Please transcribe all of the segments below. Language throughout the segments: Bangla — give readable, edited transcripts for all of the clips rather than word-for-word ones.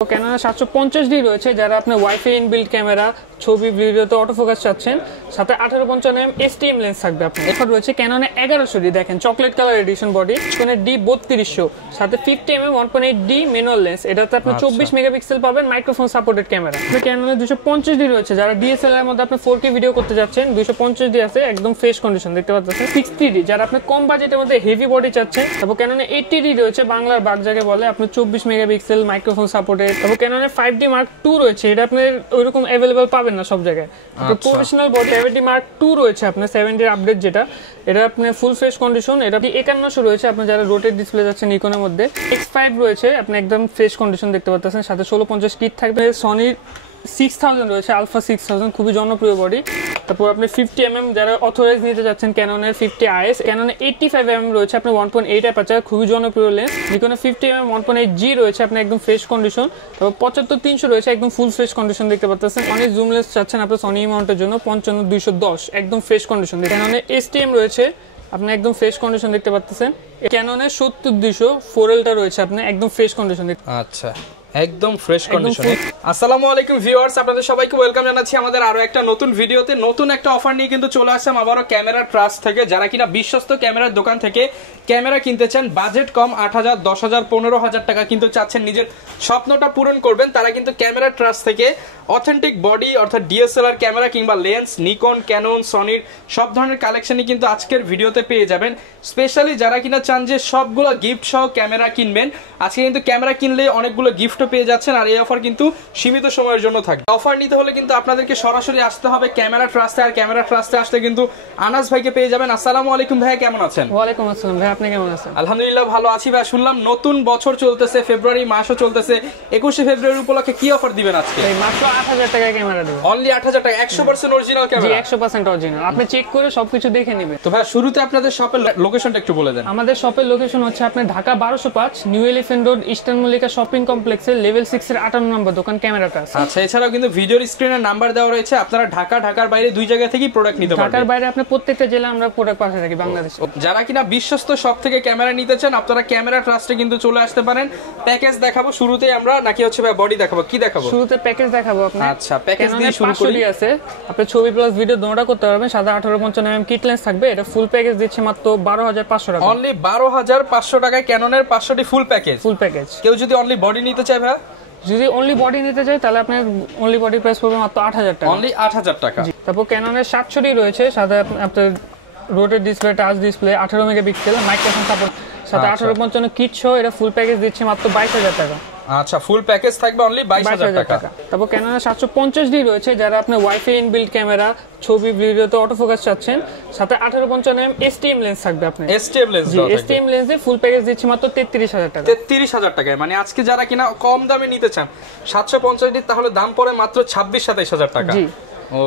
ক্যাননের 750D রয়েছে যারা আপনার ওয়াইফাই ইনবিল্ট ক্যামেরা ছবি ভিডিওতে অটোফোকাস চাচ্ছেন, সাথে 1855mm STM লেন্স থাকবে। আপনার এরপর রয়েছে ক্যাননের 1100D, দেখেন চকলেট কালার এডিশন বডি, ক্যাননের D3200 সাথে 50mm 1.8D ম্যানুয়াল লেন্স, এটাতে আপনি 24 মেগাপিক্সেল পাবেন, মাইক্রোফোন সাপোর্টেড ক্যামেরা। ক্যাননের 250D রয়েছে যারা DSLR এর মধ্যে আপনি 4K ভিডিও করতে যাচ্ছেন, 250D আছে একদম ফ্রেশ কন্ডিশন দেখতে পাচ্ছেন। 60D যারা আপনি কম বাজেটের মধ্যে হেভি বডি চাচ্ছেন। তারপর ক্যাননের 80D রয়েছে বাংলার বাগ যাকে বলে, আপনি 24 মেগাপিক্সেল মাইক্রোফোন সাপোর্টেড। তারপর ক্যাননের 5D Mark II রয়েছে, এটা আপনি ওইরকম অ্যাভেলেবল পাবেন না সব জায়গায়। Professional body 70D Mark II রয়েছে আপনার 70 এর আপডেট যেটা, এটা আপনার ফুল ফ্রেশ কন্ডিশন। এটা 5100 রয়েছে আপনার যারা রোটেট ডিসপ্লে যাচ্ছেন নিকনের মধ্যে। X5 রয়েছে আপনি একদম ফ্রেশ কন্ডিশন দেখতে পাচ্ছেন, সাথে 1650 কিট থাকবে। সনির 6000 রয়েছে, আলফা 6000 খুবই জনপ্রিয় বডি। তারপর আপনি 50mm যারা অথরাইজ নিতে যাচ্ছেন ক্যাননের 50IS, ক্যাননের 85mm রয়েছে আপনার 1.8 অ্যাপারচার খুবই জনপ্রিয় লেন্স। নিকনের 50mm 1.8G রয়েছে আপনি একদম ফ্রেশ কন্ডিশন। তারপর 75300 রয়েছে একদম ফুল ফ্রেশ কন্ডিশন দেখতে পাচ্ছেন। অনেক জুম লেন্স চাচ্ছেন আপনি সনি মাউন্টের জন্য 55210 একদম ফ্রেশ কন্ডিশন। ক্যাননের STM রয়েছে আপনি একদম ফ্রেশ কন্ডিশন দেখতে পাচ্ছেন। ক্যাননের 70200 4L রয়েছে আপনি একদম ফ্রেশ কন্ডিশন। আচ্ছা, একদম ফ্রেশ কন্ডিশনে। আসসালামু আলাইকুম ভিউয়ার্স, আপনাদের সবাইকে ওয়েলকাম জানাচ্ছি আমাদের আরো একটা নতুন ভিডিওতে। নতুন একটা অফার নিয়ে কিন্তু চলে আসলাম আবারো ক্যামেরা ট্রাস্ট থেকে। যারা কিনা বিশ্বস্ত ক্যামেরার দোকান থেকে ক্যামেরা কিনতে চান, বাজেট কম 8000, 10000, 15000 টাকা কিন্তু চাচ্ছেন নিজের স্বপ্নটা পূরণ করবেন, তারা কিন্তু ক্যামেরা ট্রাস্ট থেকে অথেন্টিক বডি অর্থাৎ ডিএসএলআর ক্যামেরা কিংবা লেন্স নিকন, ক্যানন, সনির সব ধরনের কালেকশনই কিন্তু আজকের ভিডিওতে পেয়ে যাবেন। স্পেশালি যারা কিনা চান যে সবগুলো গিফট সহ ক্যামেরা কিনবেন, আজকে কিন্তু ক্যামেরা কিনলে অনেকগুলো গিফটও পেয়ে যাচ্ছেন। আর এই অফার কিন্তু সীমিত সময়ের জন্য থাকবে। অফার নিতে হলে কিন্তু আপনাদেরকে সরাসরি আসতে হবে ক্যামেরা ট্রাস্টে। আর ক্যামেরা ট্রাস্টে আসলে কিন্তু আনাস ভাইকে পেয়ে যাবেন। আসসালামু আলাইকুম ভাই, কেমন আছেন? ওয়ালাইকুম আসসালাম ভাই, আপনি কেমন আছেন? আলহামদুলিল্লাহ ভালো আছি ভাই। শুনলাম নতুন বছর চলতেছে, ফেব্রুয়ারি মাসও চলতেছে, 21শে ফেব্রুয়ারি উপলক্ষে কি অফার দিবেন আজকে? মাত্র 8000 টাকায় ক্যামেরা দেব। অনলি 8000 টাকা, 100% অরিজিনাল ক্যামেরা? জি 100% অরিজিনাল, আপনি চেক করে সবকিছু দেখে নেবেন। তো ভাই শুরুতে আপনাদের শপের লোকেশনটা একটু বলে দেন। আমাদের শপের লোকেশন হচ্ছে আপনার Dhaka 1205 new elephant road, eastern Mallika shopping কমপ্লেক্সের লেভেল 6 এর 58 নম্বর দোকান ক্যামেরাটা আছে। আচ্ছা, এছাড়াও কিন্তু ভিডিওর স্ক্রিনে নাম্বার দেওয়া রয়েছে, আপনারা ঢাকার বাইরে দুই জায়গা থেকেই প্রোডাক্ট নিতে পারবেন। ঢাকার বাইরে আপনি প্রত্যেকটা জেলা আমরা প্রোডাক্ট পাঠিয়ে থাকি বাংলাদেশে। যারা কিনা বিশ্বস্ত শপ থেকে ক্যামেরা নিতে চান, আপনারা ক্যামেরা ট্রাস্টে কিন্তু চলে আসতে পারেন। প্যাকেজ দেখাবো শুরুতেই আমরা, নাকি হচ্ছে ভাই বডি দেখাবো? কি দেখাবো? শুরুতে প্যাকেজ দেখাবো আপনি। আচ্ছা, প্যাকেজ দিয়ে শুরু করি। আছে আপনি ছবি প্লাস ভিডিও দুটোটা করতে পারবেন। সাদা 1855mm কিট লেন্স থাকবে, এটা ফুল প্যাকেজ দিচ্ছে মাত্র 12500 টাকা। অনলি 12500 টাকায় ক্যাননের 500টি ফুল প্যাকেজ। Full package. কেউ যদি অনলি বডি নিতে চায় ভাই, যদি অনলি বডি নিতে চাই তাহলে আপনার অনলি বডি প্রাইস পড়বে মাত্র 8000 টাকা। অনলি 8000 টাকা। তারপর ক্যাননের 700D রয়েছে, সাদা আপনার rotate display, touch display, 18 megapixel, microphone support, সাথে 1855 কিট সহ এটা ফুল প্যাকেজ দিচ্ছে মাত্র 22000 টাকা। আচ্ছা, ফুল প্যাকেজ থাকবে অনলি 22000 টাকা। তারপর ক্যাননের 750D রয়েছে যারা আপনি ওয়াইফাই ইনবিল্ট ক্যামেরা ছবি ভিডিওতে অটোফোকাস চাচ্ছেন, সাথে 1855mm STM লেন্স থাকবে। আপনার STM লেন্স, জি STM লেন্সে ফুল প্যাকেজ দিচ্ছে মাত্র 33000 টাকা। 33000 টাকায়, মানে আজকে যারা কিনা কম দামে নিতে চান 750D, তাহলে দাম পড়ে মাত্র 26-27000 টাকা। জি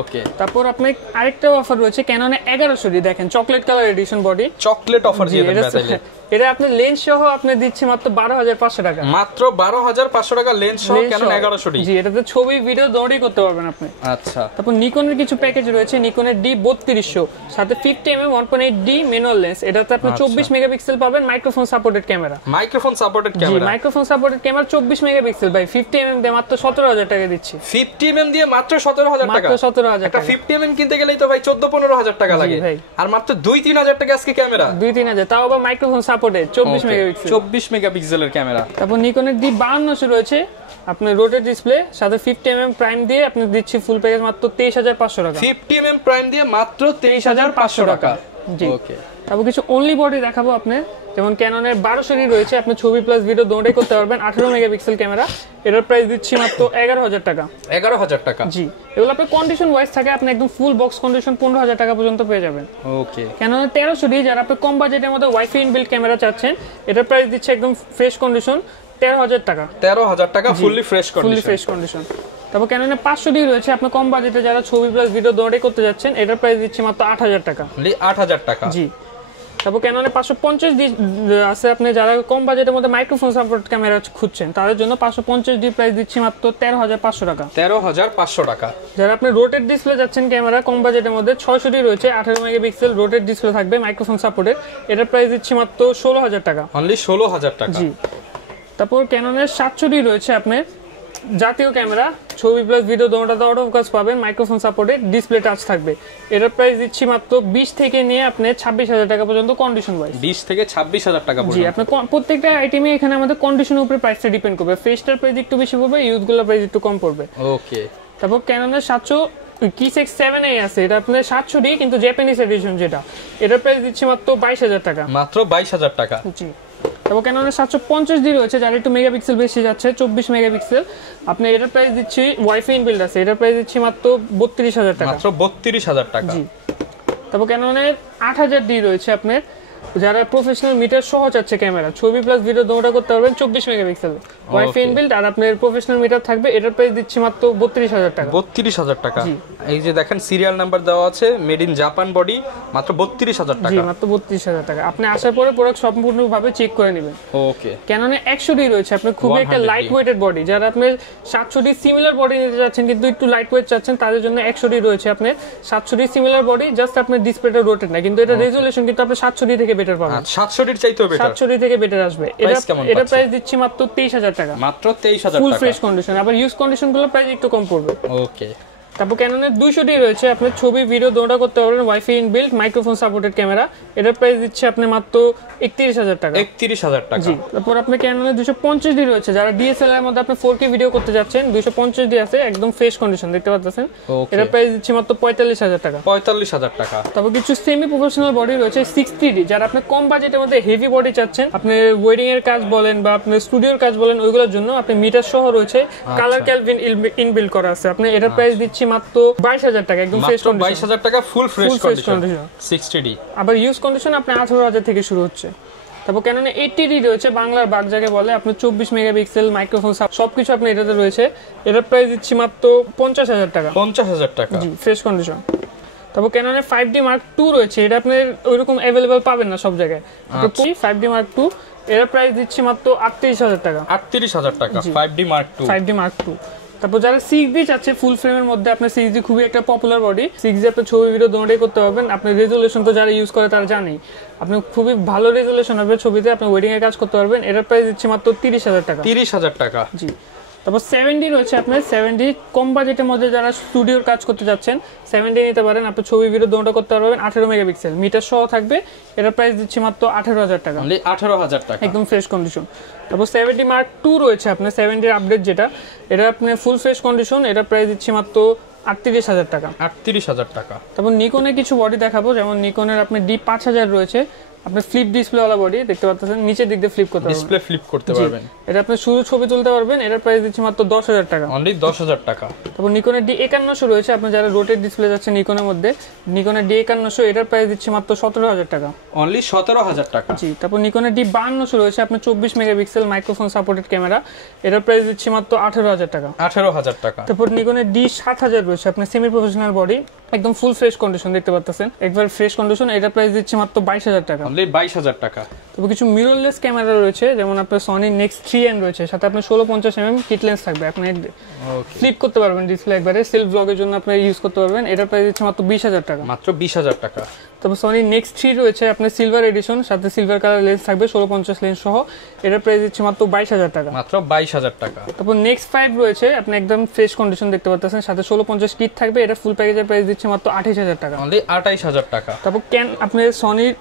ওকে। তারপর আপনার আরেকটা অফার রয়েছে ক্যাননের 1100D, দেখেন chocolate colour edition body, chocolate offer দিয়ে দেন তাইলে। এটা আপনি লেন্স সহ আপনি দিচ্ছি মাত্র 12500 টাকা। মাত্র 12500 টাকা লেন্স সহ ক্যানন 1100D। জি এটাতে ছবি ভিডিও দৌড়ই করতে পারবেন আপনি। আচ্ছা, তারপর নিকনের কিছু প্যাকেজ রয়েছে, নিকনের D3200 সাথে 50mm 1.8D ম্যানুয়াল লেন্স, এটাতে আপনি 24 মেগাপিক্সেল পাবেন, microphone supported camera. Microphone supported camera? জি মাইক্রোফোন সাপোর্টেড ক্যামেরা 24 মেগাপিক্সেল ভাই, 50mm দিয়ে মাত্র 17000 টাকা দিচ্ছি। 50mm দিয়ে মাত্র 17000 টাকা? মাত্র 17000 টাকা। একটা 50mm কিনতে গেলেই তো ভাই 14-15000 টাকা লাগে, আর মাত্র 2-3000 টাকা আজকে ক্যামেরা। 2-3000, তাও আবার মাইক্রোফোন সাপোর্টেড 24 মেগাপিক্সেল। 24 মেগাপিক্সেলের ক্যামেরা। তারপর নিকনের D5200 রয়েছে আপনার রোটেট ডিসপ্লে, সাথে 50mm প্রাইম দিয়ে আপনি দিচ্ছি ফুল প্যাকেজ মাত্র 23500 টাকা। 50mm প্রাইম দিয়ে মাত্র 23500 টাকা। জি ওকে। তারপর কিছু অনলি বডি দেখাবো আপনি, যেমন ক্যাননের 1200D রয়েছে, আপনি ছবি প্লাস ভিডিও দুটোই করতে পারবেন, 18 মেগাপিক্সেল ক্যামেরা, এটার প্রাইস দিচ্ছি মাত্র 11000 টাকা। 11000 টাকা? জি এগুলো আপনার কন্ডিশন ওয়াইজ থাকে, আপনি একদম ফুল বক্স কন্ডিশন 15000 টাকা পর্যন্ত পেয়ে যাবেন। ওকে। ক্যাননের 1300D যারা আপনি কম বাজেটের মধ্যে ওয়াইফাই ইনবিল্ট ক্যামেরা চাচ্ছেন, এটার প্রাইস দিচ্ছে একদম ফ্রেশ কন্ডিশন 13000 টাকা। 13000 টাকা fully fresh condition? Fully fresh condition. তারপর ক্যাননের 500D রয়েছে, আপনি কম বাজেটে যারা ছবি প্লাস ভিডিও দুটোই করতে যাচ্ছেন, এটার প্রাইস দিচ্ছে মাত্র 8000 টাকা। 8000 টাকা? জি। তারপর ক্যাননের 550D আছে, আপনি যারা কম বাজেটের মধ্যে মাইক্রোফোন সাপোর্ট ক্যামেরা খুঁজছেন তাদের জন্য 550D প্রাইস দিচ্ছি মাত্র 13500 টাকা। 13500 টাকা। যারা আপনি রোটেট ডিসপ্লে যাচ্ছেন ক্যামেরা কম বাজেটের মধ্যে, 600D রয়েছে, 18 মেগাপিক্সেল রোটেট ডিসপ্লে থাকবে, মাইক্রোফোন সাপোর্টেড, এটার প্রাইস দিচ্ছি মাত্র 16000 টাকা। অনলি 16000 টাকা। জি। তারপর ক্যাননের 700D রয়েছে আপনার জাতীয় ক্যামেরা, ছবি প্লাস ভিডিও দুটোতে অটো ফোকাস পাবেন, মাইক্রোফোন সাপোর্টেড, ডিসপ্লে টাচ থাকবে। এটার প্রাইস দিচ্ছি মাত্র 20 থেকে নিয়ে আপনি 26,000 টাকা পর্যন্ত কন্ডিশন ওয়াইজ। 20 থেকে 26,000 টাকা পর্যন্ত। জি, আপনি প্রত্যেকটা আইটেমে এখানে আমাদের কন্ডিশনের উপরে প্রাইসটা ডিপেন্ড করবে। ফেস্টার প্রাইস একটু বেশি পড়বে, ইউজগুলোর প্রাইস একটু কম পড়বে। ওকে। তারপর ক্যাননের 700 কিস X7A আছে, এটা আপনার 700D কিন্তু জাপানিজ এডিশন যেটা, এটার প্রাইস দিচ্ছি মাত্র 22,000 টাকা। মাত্র 22,000 টাকা। জি। তারপর ক্যাননের 750D রয়েছে, যার একটু মেগাপিক্সেল বেশি যাচ্ছে, 24 মেগাপিক্সেল। আপনি এটার প্রাইস দিচ্ছি ওয়াইফাই ইনবিল্ড আছে, এটার প্রাইস দিচ্ছি মাত্র 32,000 টাকা। মাত্র 32,000 টাকা। জি। তারপর ক্যাননের 8000D রয়েছে আপনার, যারা প্রফেশনাল মিটার সহ চাচ্ছে ক্যামেরা, ছবি প্লাস ভিডিও দুটোটা করতে পারবেন 24 মেগাপিক্সেল ওয়াইফাই ইনবিল্ড, আর আপনার প্রফেশনাল মিটার থাকবে। এটার প্রাইস দিচ্ছি মাত্র 32,000 টাকা। 32,000 টাকা। এই যে দেখেন সিরিয়াল নাম্বার দেওয়া আছে, মেড ইন জাপান বডি, মাত্র 32,000 টাকা। জি, মাত্র 32,000 টাকা। আপনি আসার পরে প্রোডাক্ট সম্পূর্ণভাবে চেক করে নেবেন। ওকে। ক্যাননে 100D রয়েছে, আপনার খুব একটা লাইট ওয়েটেড বডি, যারা আপনি 700D সিমিলার বডি নিতে যাচ্ছেন কিন্তু একটু লাইট ওয়েট চাচ্ছেন, তাদের জন্য 100D রয়েছে। আপনার 700D সিমিলার বডি, জাস্ট আপনার ডিসপ্লেটা রোটেট না, কিন্তু এটা রেজোলিউশন কিন্তু আপনি 700D থেকে বেটার পাবেন। 700D চাইতেও বেটার, 700D থেকে বেটার আসবে। এটা প্রাইস দিচ্ছি মাত্র 23,000 টাকা। মাত্র 23,000 টাকা। ফুল ফ্রেশ কন্ডিশন, আবার ইউজ কন্ডিশন গুলো প্রাইস একটু কম পড়বে। ওকে। তারপর ক্যাননের 200D রয়েছে, আপনি ছবি ভিডিও দুটোটা করতে পারবেন, wifi inbuilt, microphone supported camera. এটার প্রাইস দিচ্ছে আপনি মাত্র 31,000 টাকা। 31,000 টাকা। জি। তারপর আপনি ক্যাননের 250D রয়েছে, যারা ডিএসএলআর এর মধ্যে আপনি 4K ভিডিও করতে যাচ্ছেন, 250D আছে, একদম ফ্রেশ কন্ডিশন দেখতে পাচ্ছেন। এটার প্রাইস দিচ্ছে মাত্র 45,000 টাকা। 45,000 টাকা। তারপর কিছু সেমি প্রফেশনাল বডি রয়েছে 60D, যারা আপনি কম বাজেটের মধ্যে হেভি বডি চাচ্ছেন, আপনি ওয়েডিং এর কাজ বলেন বা আপনি স্টুডিওর কাজ বলেন, ওইগুলোর জন্য আপনি মিটার সহ রয়েছে, কালার ক্যালভিন ইনবিল্ট করা আছে। আপনি এটার প্রাইস দিচ্ছি মাত্র 22,000 টাকা, একদম ফ্রেশ কন্ডিশন। 22,000 টাকা ফুল ফ্রেশ কন্ডিশন 60D। আবার ইউজ কন্ডিশন আপনি 18,000 থেকে শুরু হচ্ছে। তারপর ক্যাননে 80D রয়েছে, বাংলার বাগ যাকে বলে, আপনি 24 মেগাপিক্সেল, মাইক্রোফোন সবকিছু আপনি এটাতে রয়েছে। এটার প্রাইস দিচ্ছি মাত্র 50,000 টাকা। 50,000 টাকা। জি, ফ্রেশ কন্ডিশন। তারপর ক্যাননে 5D Mark II রয়েছে, এটা আপনি ওইরকম অ্যাভেলেবল পাবেন না সব জায়গায়। 5D Mark II, এর প্রাইস দিচ্ছি মাত্র 38,000 টাকা। 38,000 টাকা 5D Mark II। 5D Mark II। তারপর যারা 6D চাচ্ছে ফুল ফ্রেমের মধ্যে, আপনার 6D খুবই একটা পপুলার বডি, 6D আপনি ছবি ভিডিও দুটোই করতে পারবেন। আপনার রেজোলিউশন তো যারা ইউজ করে তারা জানেই, আপনি খুবই ভালো রেজোলিউশন হবে ছবিতে, আপনি ওয়েডিং এর কাজ করতে পারবেন। এটার প্রাইস দিচ্ছি মাত্র 30,000 টাকা। 30,000 টাকা। জি। তারপর 7D রয়েছে, আপনার 7D কম বাজেটের মধ্যে যারা স্টুডিওর কাজ করতে যাচ্ছেন 7D নিতে পারেন। আপনি ছবি ভিডিও দুটো করতে পারবেন, 18 মেগাপিক্সেল, মিটার সহ থাকবে। এটার প্রাইস দিচ্ছি মাত্র 18,000 টাকা। 18,000 টাকা, একদম ফ্রেশ কন্ডিশন। তারপর 70 Mark II রয়েছে, আপনার 70 এর আপডেট যেটা, এটা আপনার ফুল ফ্রেশ কন্ডিশন। এটার প্রাইস দিচ্ছি মাত্র 38,000 টাকা। 38,000 টাকা। তারপর নিকনের কিছু বডি দেখাবো, যেমন নিকনের আপনার D5000 রয়েছে, আপনি ফ্লিপ ডিসপ্লে ওয়ালা বডি দেখতে পাচ্ছেন, নিচের দিক দিয়ে ফ্লিপ করতে পারবেন, ডিসপ্লে ফ্লিপ করতে পারবেন। এটা আপনি শুধু ছবি তুলতে পারবেন। এটার প্রাইস দিচ্ছি মাত্র 10,000 টাকা। অনলি 10,000 টাকা। তারপর নিকনের D5100 রয়েছে, আপনি যারা রোটেট ডিসপ্লে যাচ্ছে নিকনের মধ্যে, নিকনের D5100, এটার প্রাইস দিচ্ছি মাত্র 17,000 টাকা। অনলি 17,000 টাকা। জি। তারপর নিকনের D5200 রয়েছে, আপনার 24 মেগাপিক্সেল, মাইক্রোফোন সাপোর্টেড ক্যামেরা। এটার প্রাইস দিচ্ছি মাত্র 18,000 টাকা। 18,000 টাকা। তারপর নিকনের D7000 রয়েছে, আপনার সেমি প্রফেশনাল বডি, একদম ফুল ফ্রেশ কন্ডিশন দেখতে পাচ্ছেন, একবার ফ্রেশ কন্ডিশন। এটার প্রাইস দিচ্ছি মাত্র 22,000 টাকা। অনলি 22,000 টাকা। তারপর কিছু মিররলেস ক্যামেরা রয়েছে, যেমন আপনার সনি নেক্সট 3N রয়েছে, সাথে আপনার 1650mm কিট লেন্স থাকবে, আপনি ফ্লিপ করতে পারবেন ডিসপ্লে একবারে, সেলফ ব্লগের জন্য আপনি ইউজ করতে পারবেন। এটার প্রাইস দিচ্ছে মাত্র 20,000 টাকা। মাত্র 20,000 টাকা। তারপর সনি নেক্সট 3 রয়েছে, আপনার সিলভার এডিশন, সাথে সিলভার কালার লেন্স থাকবে, 1650 লেন্স সহ। এটার প্রাইস দিচ্ছে মাত্র 22,000 টাকা। মাত্র 22,000 টাকা। তারপর নেক্সট 5 রয়েছে, আপনি একদম ফ্রেশ কন্ডিশন দেখতে পাচ্ছেন, সাথে 1650 কিট থাকবে। এটা ফুল প্যাকেজের প্রাইস দিচ্ছে মাত্র 28,000 টাকা। অনলি 28,000 টাকা। তারপর আপনার সনির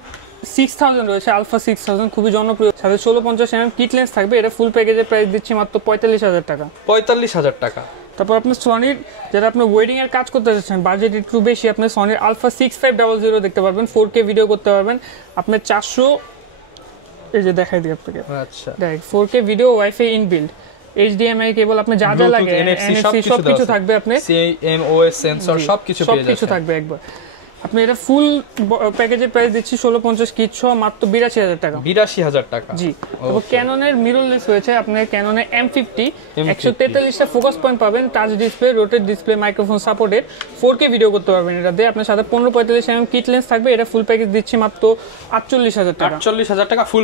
6000 রয়েছে, আলফা 6000, খুবই জনপ্রিয়, সাথে 1650mm কিট লেন্স থাকবে। এটা ফুল প্যাকেজের প্রাইস দিচ্ছি মাত্র 45,000 টাকা। 45,000 টাকা। তারপর আপনার সনির, যারা আপনার ওয়েডিং এর কাজ করতে চাচ্ছেন, বাজেট একটু বেশি, আপনার সনির আলফা 6500 দেখতে পারবেন, 4K ভিডিও করতে পারবেন। আপনার 400, এই যে দেখাই দিই আপনাকে, আচ্ছা, দেখ 4K video, wifi inbuilt, HDMI কেবল, আপনি যা যা লাগে NFC সবকিছু থাকবে, আপনি CMOS সেন্সর সবকিছু পেয়ে যাচ্ছেন, সবকিছু থাকবে একবার। আপনি এটা ফুল প্যাকেজের প্রাইস দিচ্ছি 1650 কিট সহ মাত্র 82,000 টাকা। 82,000 টাকা। জি। তারপর ক্যাননের মিররলেস রয়েছে, আপনার ক্যাননের M50 143টা ফোকাস পয়েন্ট পাবেন, touch display, rotate display, microphone supported, 4K video করতে পারবেন এটা দিয়ে। আপনার সাথে 15-45mm কিট লেন্স থাকবে। এটা ফুল প্যাকেজ দিচ্ছি মাত্র 48,000 টাকা। 48,000 টাকা ফুল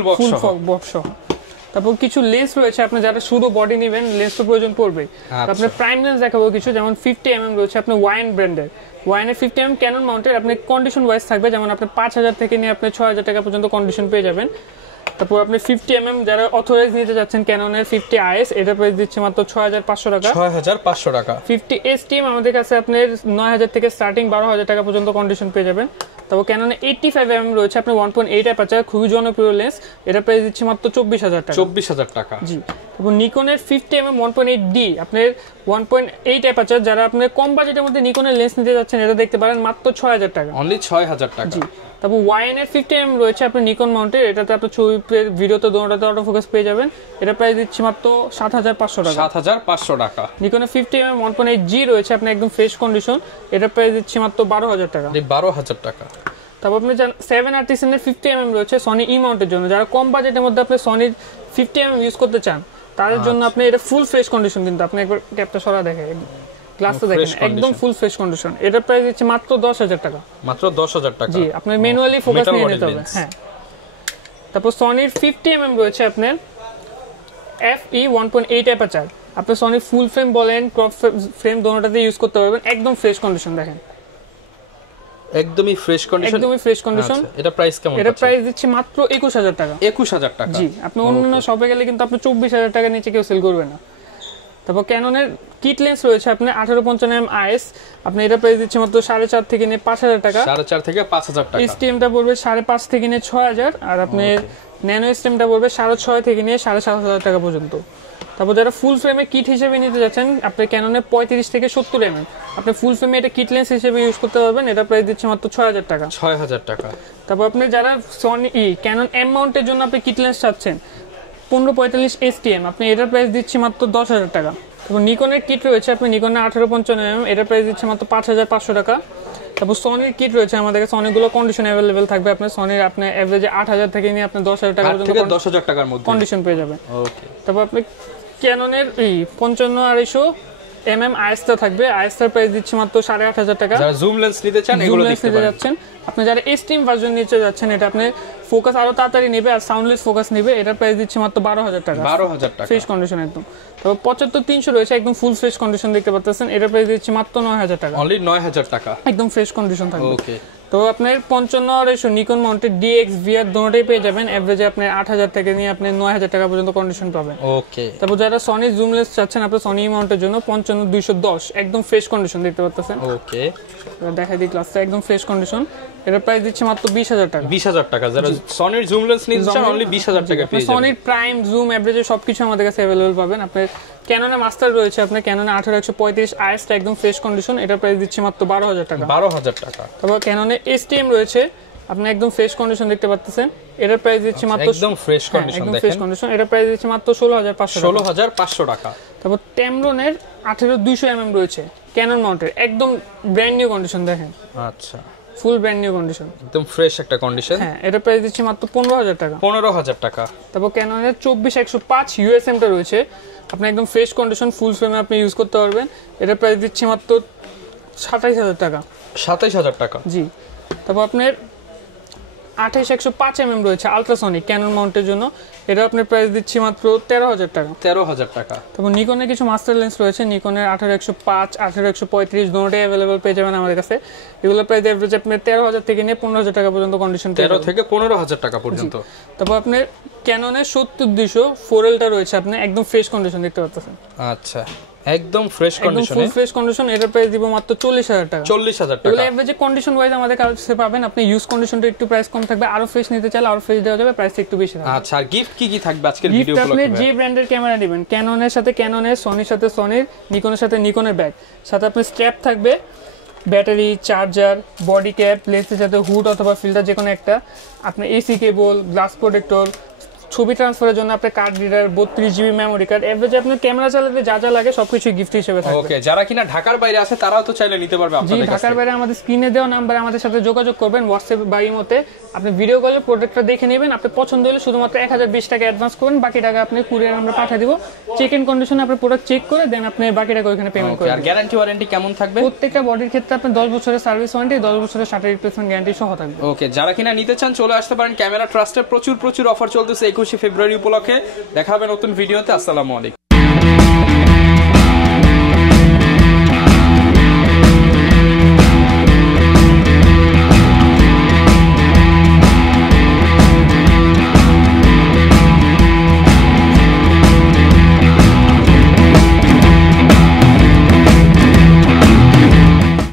বক্স সহ। তারপর কিছু লেন্স রয়েছে, আপনি যারা শুধু বডি নেবেন, লেন্স তো প্রয়োজন পড়বে। আপনার প্রাইম লেন্স দেখাবো কিছু, যেমন 50mm রয়েছে, আপনার ওয়াইন ব্র্যান্ডের, ওয়াইনের 50mm ক্যানন মাউন্টেড, আপনি কন্ডিশন ওয়াইজ থাকবে, যেমন আপনি 5,000 থেকে নিয়ে আপনি 6,000 টাকা পর্যন্ত কন্ডিশন পেয়ে যাবেন। তারপর আপনি 50mm যারা অথরাইজ নিতে যাচ্ছেন ক্যাননের 50IS এটা প্রাইস দিচ্ছি মাত্র 6500 টাকা। 6500 টাকা। 50STM আমাদের কাছে আপনার 9000 থেকে স্টার্টিং 12000 টাকা পর্যন্ত কন্ডিশন পেয়ে যাবেন। তারপর ক্যাননে 85mm রয়েছে আপনার 1.8 অ্যাপারচার, খুবই জনপ্রিয় লেন্স, এটা প্রাইস দিচ্ছি মাত্র 24000 টাকা। 24000 টাকা। জি। তারপর নিকনের 50mm 1.8D আপনার 1.8 অ্যাপারচার, যারা আপনি কম বাজেটের মধ্যে নিকনের লেন্স নিতে যাচ্ছেন এটা দেখতে পারেন মাত্র 6000 টাকা। অনলি 6000 টাকা। জি। তারপর YN এর 50mm রয়েছে আপনার নিকন মাউন্টের, এটাতে আপনি ছবি ভিডিওতে দুটোতে অটো ফোকাস পেয়ে যাবেন, এটা প্রাইস দিচ্ছি মাত্র 7500 টাকা। 7500 টাকা। নিকনের 50mm 1.8G রয়েছে আপনার একদম ফ্রেশ কন্ডিশন, এটা প্রাইস দিচ্ছি মাত্র 12000 টাকা। 12000 টাকা। তারপর আপনি 7RTC এর 50mm রয়েছে সনি ই মাউন্টের জন্য, যারা কম বাজেটের মধ্যে আপনি সনির 50mm ইউজ করতে চান তাদের জন্য আপনি এটা ফুল ফ্রেশ কন্ডিশন, কিন্তু আপনি একবার ক্যাপটা সরা দেখেন, গ্লাসটা দেখেন, একদম ফুল ফ্রেশ কন্ডিশন, এটা প্রাইস দিচ্ছে মাত্র 10000 টাকা। মাত্র 10000 টাকা। জি, আপনি ম্যানুয়ালি ফোকাস নিয়ে নিতে হবে। হ্যাঁ। তারপর সনির 50mm রয়েছে আপনার FE 1.8 অ্যাপারচার, আপনি সনি ফুল ফ্রেম বলেন ক্রপ ফ্রেম দোনোটাতে ইউজ করতে পারবেন, একদম ফ্রেশ কন্ডিশন দেখেন, একদমই ফ্রেশ কন্ডিশন। একদমই ফ্রেশ কন্ডিশন। এটা প্রাইস কেমন? এটা প্রাইস দিচ্ছি মাত্র 21000 টাকা। 21000 টাকা। জি, আপনি অন্য শপে গেলে কিন্তু আপনি 24000 টাকা নিচে কেউ সেল করবে না। তারপর ক্যাননের কিট লেন্স রয়েছে আপনি 1855mm IS, আপনি এটা প্রাইস দিচ্ছি মাত্র 4.5 থেকে নিয়ে 5000 টাকা। 4.5 থেকে 5000 টাকা। STM-টা পড়বে 5.5 থেকে নিয়ে 6000, আর আপনি ন্যানো STM-টা পড়বে 6.5 থেকে নিয়ে 7500 টাকা পর্যন্ত। তারপর যারা ফুল ফ্রেমে কিট হিসেবে নিতে যাচ্ছেন আপনি ক্যাননের 35 থেকে 70mm, আপনি ফুল ফ্রেমে এটা কিট লেন্স হিসেবে ইউজ করতে পারবেন, এটা প্রাইস দিচ্ছে মাত্র 6000 টাকা। 6000 টাকা। তারপর আপনি যারা সনি ক্যানন M মাউন্টের জন্য আপনি কিট লেন্স চাচ্ছেন 1545 STM, আপনি এটার প্রাইস দিচ্ছি মাত্র 10000 টাকা। তারপর নিকনের কিট রয়েছে আপনি নিকনের 1855mm, এটার প্রাইস দিচ্ছে মাত্র 5500 টাকা। তারপর সনির কিট রয়েছে আমাদের কাছে, অনেকগুলো কন্ডিশন অ্যাভেলেবেল থাকবে, আপনার সনির আপনি এভারেজে 8000 থেকে নিয়ে আপনি 10000 টাকা পর্যন্ত 10000 টাকার মধ্যে কন্ডিশন পেয়ে যাবেন। ওকে। তারপর আপনি ক্যাননের 55-250mm IS-টা থাকবে, IS-টার প্রাইস দিচ্ছি মাত্র 8500 টাকা। যারা জুম লেন্স নিতে চান এগুলো দেখতে পাচ্ছেন। আপনি যারা STM ভার্সন নিতে যাচ্ছেন এটা আপনি ফোকাস আরো তাড়াতাড়ি নেবে আর সাউন্ডলেস ফোকাস নেবে, এটার প্রাইস দিচ্ছি মাত্র 12000 টাকা। 12000 টাকা। ফ্রেশ কন্ডিশন একদম। তারপর 75300 রয়েছে একদম ফুল ফ্রেশ কন্ডিশন দেখতে পাচ্ছেন, এটার প্রাইস দিচ্ছি মাত্র 9000 টাকা। অনলি 9000 টাকা। একদম ফ্রেশ কন্ডিশন থাকবে। ওকে। তো আপনার 55 নিকন মাউন্টেড DX VR দুটোটাই পেয়ে যাবেন, এভারেজে আপনি 8000 থেকে নিয়ে আপনি 9000 টাকা পর্যন্ত কন্ডিশন পাবেন। ওকে। তারপর যারা সনি জুম লেন্স চাচ্ছেন আপনি সনি মাউন্টের জন্য 55-210 একদম ফ্রেশ কন্ডিশন দেখতে পাচ্ছেন। ওকে। দেখাই দিই গ্লাসটা, একদম ফ্রেশ কন্ডিশন, এটার প্রাইস দিচ্ছে মাত্র 20000 টাকা। 20000 টাকা। যারা সনির জুম লেন্স নিতে চান অনলি 20000 টাকা পেয়ে যাবেন। সনির প্রাইম জুম এভারেজে সবকিছু আমাদের কাছে अवेलेबल পাবেন। আপনার ক্যাননের মাস্টার রয়েছে, আপনার ক্যাননে 18135 IS-টা একদম ফ্রেশ কন্ডিশন, এটার প্রাইস দিচ্ছে মাত্র 12000 টাকা। 12000 টাকা। তারপর ক্যাননে STM রয়েছে, আপনি একদম ফ্রেশ কন্ডিশন দেখতে পাচ্ছেন, এটার প্রাইস দিচ্ছে মাত্র একদম ফ্রেশ কন্ডিশন একদম দেখেন। ফ্রেশ কন্ডিশন, এটার প্রাইস দিচ্ছে মাত্র 16500 টাকা। 16500 টাকা। তারপর Tamron-এর 18200mm রয়েছে ক্যানন মাউন্টের, একদম ব্র্যান্ড নিউ কন্ডিশন দেখেন। আচ্ছা, ফুল ব্র্যান্ড নিউ কন্ডিশন, একদম ফ্রেশ একটা কন্ডিশন। হ্যাঁ, এটা প্রাইস দিচ্ছি মাত্র 15000 টাকা। 15000 টাকা। তারপর ক্যাননের 24105 USM-টা রয়েছে, আপনি একদম ফ্রেশ কন্ডিশন ফুল ফ্রেমে আপনি ইউজ করতে পারবেন, এটা প্রাইস দিচ্ছি মাত্র 27000 টাকা। 27000 টাকা। জি। তারপর আপনার 28105mm রয়েছে আলট্রাসনিক ক্যানন মাউন্টের জন্য, এটা আপনার প্রাইস দিচ্ছি মাত্র 13000 টাকা। 13000 টাকা। তারপর নিকনের কিছু মাস্টার লেন্স রয়েছে, নিকনের 18105 18135 দুটোটাই अवेलेबल পেয়ে যাবেন আমাদের কাছে, এগুলো প্রাইস এভারেজ আপনি 13000 থেকে নিয়ে 15000 টাকা পর্যন্ত কন্ডিশন পেয়ে যাবেন। 13 থেকে 15000 টাকা পর্যন্ত। তারপর আপনার ক্যাননের 70200 4L-টা রয়েছে, আপনি একদম ফ্রেশ কন্ডিশন দেখতে পাচ্ছেন। আচ্ছা, একদম ফ্রেশ কন্ডিশনে, ফুল ফ্রেশ কন্ডিশন, এটার প্রাইস দিব মাত্র 40000 টাকা। 40000 টাকা। এগুলো এভারেজে কন্ডিশন ওয়াইজ আমাদের কাছে পাবেন, আপনি ইউজ কন্ডিশনটা একটু প্রাইস কম থাকবে, আরো ফ্রেশ নিতে চাইলে আরো ফ্রেশ দেওয়া যাবে, প্রাইসটা একটু বেশি থাকবে। আচ্ছা, আর গিফট কি কি থাকবে আজকের গিফট ভিডিও আপনি উপলক্ষে? যে ব্র্যান্ডের ক্যামেরা নেবেন, ক্যাননের সাথে ক্যাননের, সনির সাথে সনির, নিকনের সাথে নিকনের ব্যাগ, সাথে আপনার স্ট্র্যাপ থাকবে, ব্যাটারি, চার্জার, বডি ক্যাপ, লেন্সের সাথে হুড অথবা ফিল্টার যে কোনো একটা, আপনার এসি কেবল, গ্লাস প্রোটেক্টর, ছবি ট্রান্সফারের জন্য আপনার card reader, 32GB memory card, এভারেজে আপনার ক্যামেরা চালাতে যা যা লাগে সবকিছু গিফট হিসেবে থাকবে। ওকে, যারা কিনা ঢাকার বাইরে আছে তারাও তো চাইলে নিতে পারবে আপনাদের কাছে। ঢাকার বাইরে আমাদের স্ক্রিনে দেওয়া নাম্বারে আমাদের সাথে যোগাযোগ করবেন, হোয়াটসঅ্যাপ বা ইমোতে, আপনি ভিডিও কলে প্রোডাক্টটা দেখে নেবেন, আপনি পছন্দ হলে শুধুমাত্র 1020 টাকা অ্যাডভান্স করবেন, বাকি টাকা আপনি কুরিয়ার আমরা পাঠিয়ে দিব, চেক ইন কন্ডিশনে আপনি প্রোডাক্ট চেক করে দেন আপনি বাকি টাকা ওখানে পেমেন্ট করবেন। আর গ্যারান্টি ওয়ারেন্টি কেমন থাকবে? প্রত্যেকটা বডির ক্ষেত্রে আপনি 10 বছরের সার্ভিস ওয়ারেন্টি, 10 বছরের শাটার রিপ্লেসমেন্ট গ্যারান্টি সহ থাকবে। ওকে, যারা কিনা নিতে চান চলে আসতে পারেন ক্যামেরা ট্রাস্টের, প্রচুর অফার চলতেছে 21 ফেব্রুয়ারি উপলক্ষে। দেখা হবে নতুন ভিডিওতে। আসসালামু আলাইকুম।